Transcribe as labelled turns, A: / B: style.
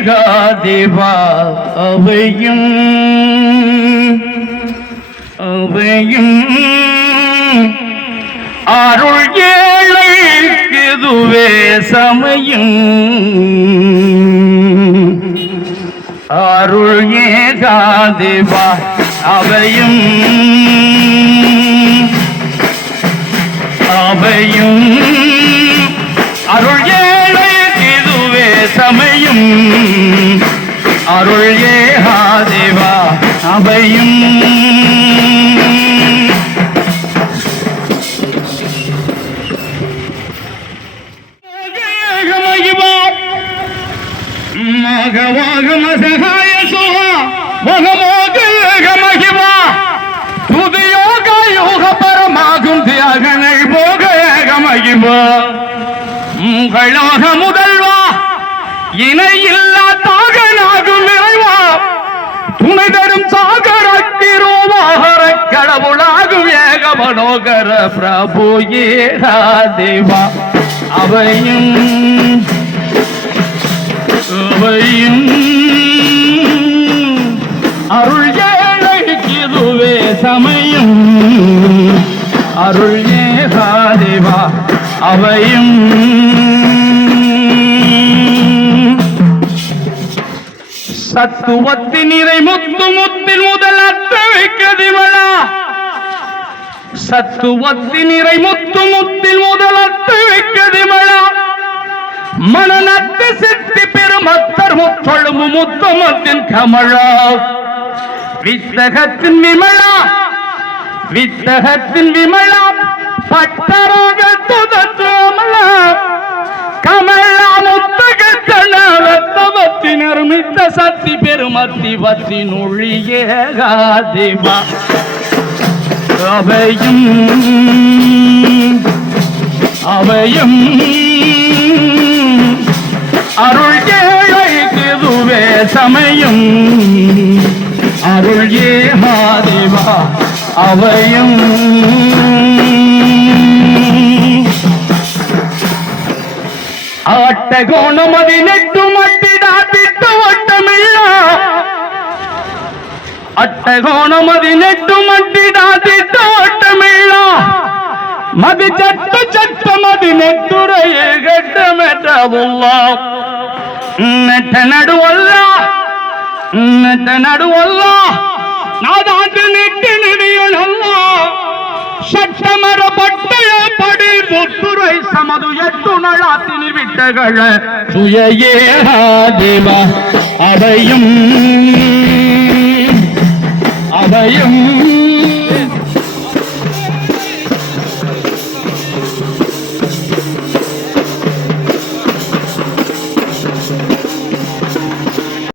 A: ஏகாதிவா அவையும் அவையும். அருள் ஏழைக்குதுவே சமயம். அருள் ஏகாதிவா அவையும். அவையும். அருள் ஏழை இதுவே சமயம். அபயம் மகவாகமசகாய சுகா மகமோகமகிவா துதியோக யோக பரமாகும் முதல்வா இணை ஏக மனோகர பிரபு ஏகா தேவா. அவையும் அவையும் அருள் ஏழைக்குதுவே சமயம். அருள் ஏகா தேவா. அவையும் சத்துவத்தின் இறை முத்து முத்தில் முதல் அத்தவை கதிவளா சத்துவத்தின் இறை முத்து முத்தில் முதல் அத்தவைக்கதிவளா மனநத்து சித்தி பெருமத்தர் முத்தொழும்பு முத்தமத்தின் கமழா. வித்தகத்தின் விமழா வித்தகத்தின் விமழா பட்டராக துதத்துவமலா கமலா முத்தகத்தனவத்தி மித்த சக்தி பெருமத்தி வத்தி நொழியேகாதிவா அவையும் அவையும் அருள் ஏழைக்குதுவே சமயம் அருள் ஏகாதிவா அவையும் ஆட்டகோணம் அதி நெட்டு மட்டிடா அட்டகோணமதி நெட்டு மட்டிடாதி தோட்டமில்லா. மதி சட்டு சட்டு மதி நெட்டுரையில் கட்டமெட்டவுள்ளா நெட்ட நடுவல்லா. நெட்ட நடுவல்லா. நாதாட்டு நெட்டு நெடியுள்ளா சட்டமர பட்டய படி புத்துரை சமது எட்டு நளாத்தினி விட்டகள. சுயேகாதிவா அவையும் ഭയം